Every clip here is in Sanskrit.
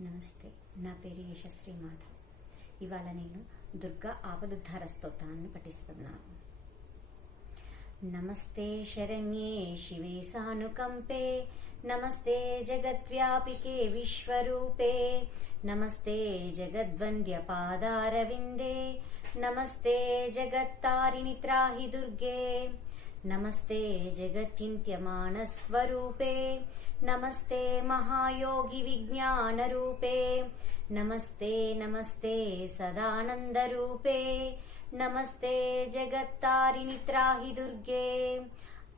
నమస్తే, నా పేరు యశశ్రీ మాధవ్. ఇవాళ నేను దుర్గా ఆపదుద్ధార స్తోత్రాన్ని పఠిస్తున్నాను. నమస్తే శరణ్యే శివే సానుకంపే, నమస్తే జగద్వ్యాపికే విశ్వరూపే, నమస్తే జగద్వంద్య పాదారవిందే, నమస్తే జగత్తారిణి త్రాహి దుర్గే, నమస్తే జగच्चिन्त्यमानस्वरूपे, नमस्ते महायोगी विज्ञानरूपे, नमस्ते नमस्ते सदानन्दरूपे, नमस्ते जगत्तारिणि त्राहि दुर्गे,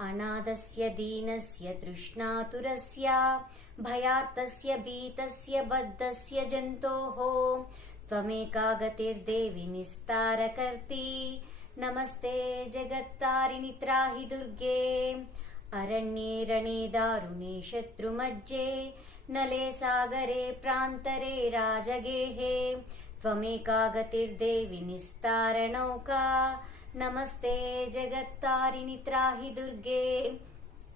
अनाथस्य दीनस्य तृष्णातुरस्य, भयार्तस्य भीतस्य बद्धस्य जन्तोः, त्वमेका गतिर्देवि निस्तारकर्त्री, नमस्ते जगत्तारिणि त्राहि दुर्गे, अरण्ये रणे दारुणे शत्रुमज्जे, नले सागरे प्रान्तरे राजगेहे, त्वमेका गतिर्देवि निस्तारणौका, नमस्ते जगत्तारिणि त्राहि दुर्गे,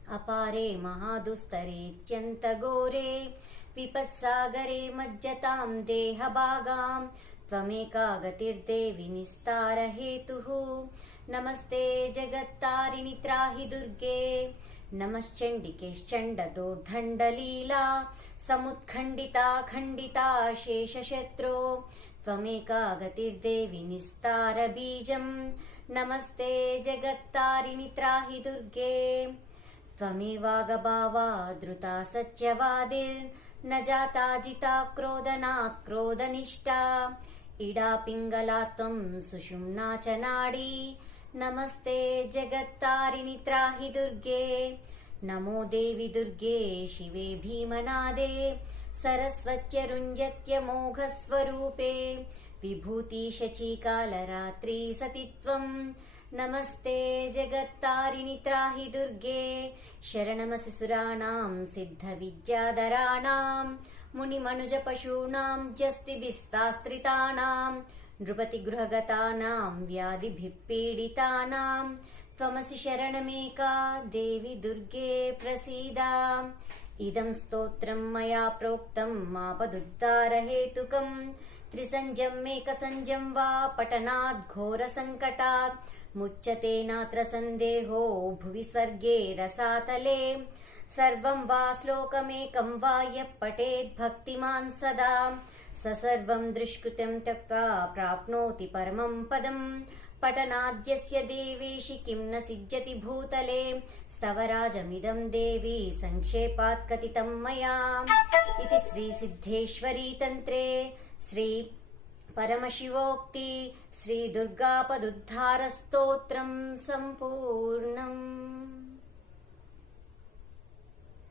अपारे महादुस्तरेत्यन्तघोरे, विपत्सागरे मज्जतां देहभागां, त्वमेका गतिर्देवि निस्तारहेतुः, नमस्ते जगत्तारिणि त्राहि दुर्गे, नमश्चण्डिकेश्चण्डदोर्दण्डलीला, समुत्खण्डिता खण्डिता शेषशत्रो, त्वमेका गतिर्देवि निस्तारबीजं, नमस्ते जगत्तारिणि त्राहि दुर्गे, त्वमेवागभावा धृता सत्यवादिर्न जाता जिता क्रोधना क्रोधनिष्ठा, इडा पिङ्गला त्वं सुषुम्ना च नाडी, नमस्ते जगत्तारिणि त्राहि दुर्गे, नमो देवि दुर्गे शिवे भीमनादे, सरस्वत्यरुञ्जत्यमोघस्वरूपे, विभूति शचीकालरात्रि सति त्वं, नमस्ते जगत्तारिणि त्राहि दुर्गे, शरणमसि सिद्धविद्याधराणां, मुनिमनुजपशूनां जस्तिभिस्तास्त्रितानां, नृपतिगृहगतानां व्याधिभिः पीडितानां, त्वमसि शरणमेका देवि दुर्गे प्रसीद. इदं स्तोत्रं मया प्रोक्तं आपदुद्धारहेतुकं, त्रिसञ्जम्मेकसञ्जं वा पठनात् घोरसङ्कटात्, मुच्यते नात्र सन्देहो भुवि स्वर्गे रसातले, सर्वं वा श्लोकमेकं वा यः पठेत् भक्तिमान् सदा, स सर्वं दुष्कृतं त्यक्त्वा प्राप्नोति परमं पदं, पठनाद्यस्य देवेशि किं न सिद्ध्यति भूतले, स्तवराजमिदं देवी संक्षेपात् कथितं मया. इति श्रीसिद्धेश्वरी तन्त्रे श्री परमशिवोक्ति श्री दुर्गापदुद्धारस्तोत्रं सम्पूर्णम्.